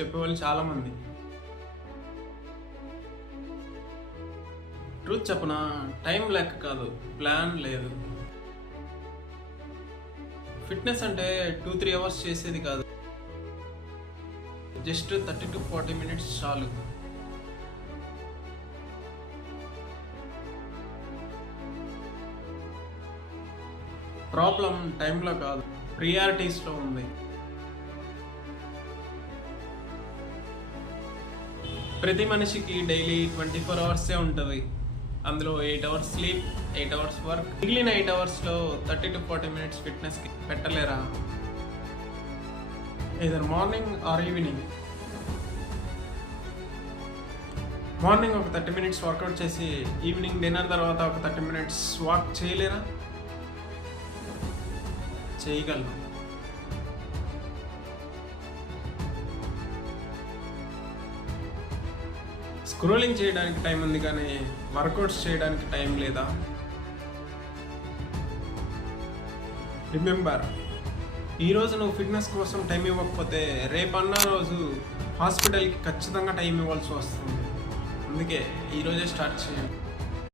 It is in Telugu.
చెప్పేవాళ్ళు చాలామంది. ట్రూత్ చెప్పనా, టైం లెక్క కాదు, ప్లాన్ లేదు. ఫిట్నెస్ అంటే 2-3 అవర్స్ చేసేది కాదు, జస్ట్ 30 to 40 minutes చాలు. ప్రాబ్లం టైంలో కాదు, ప్రియారిటీస్లో ఉంది. ప్రతి మనిషికి డైలీ 24 అవర్సే ఉంటుంది. అందులో 8 అవర్స్ స్లీప్, 8 అవర్స్ వర్క్. మిగిలిన 8 అవర్స్లో 30 to 40 minutes ఫిట్నెస్కి పెట్టలేరా? either morning or evening. Morning ఒక 30 minutes వర్కౌట్ చేసి ఈవినింగ్ డిన్నర్ తర్వాత ఒక 30 minutes వాక్ చేయలేరా? చేయగలను. స్క్రోలింగ్ చేయడానికి టైం ఉంది కానీ వర్కౌట్స్ చేయడానికి టైం లేదా? రిమెంబర్, ఈరోజు నువ్వు ఫిట్నెస్ కోసం టైం ఇవ్వకపోతే రేపన్న రోజు హాస్పిటల్కి ఖచ్చితంగా టైం ఇవ్వాల్సి వస్తుంది. అందుకే ఈరోజే స్టార్ట్ చేయండి.